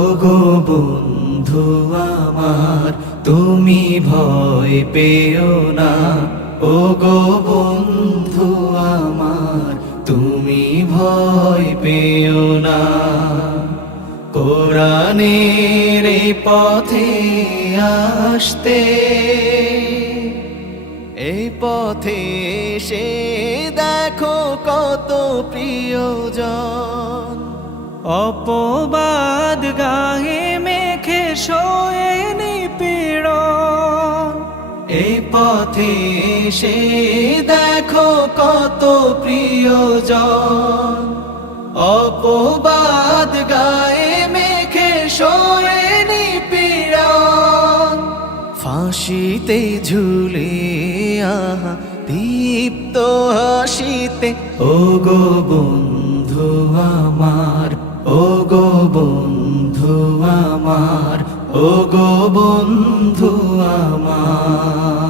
ওগো বন্ধু আমার তুমি ভয় পেও না, ওগো বন্ধু আমার তুমি ভয় পেও না। কোরআনের এই পথে আসতে, এই পথে এসে দেখো কত প্রিয়জন অপবাদ গায়ে মেখে শোয়ে নিপীড়ন। এই পথে এসে দেখো কত প্রিয়জন অপবাদ গায়ে মেখে শোয়ে নিপীড়ন। ফাঁসিতে ঝুলে আহা দীপ্ত হাসিতে, ওগো বন্ধু আমার, ওগো বন্ধু আমার, ওগো বন্ধু আমার।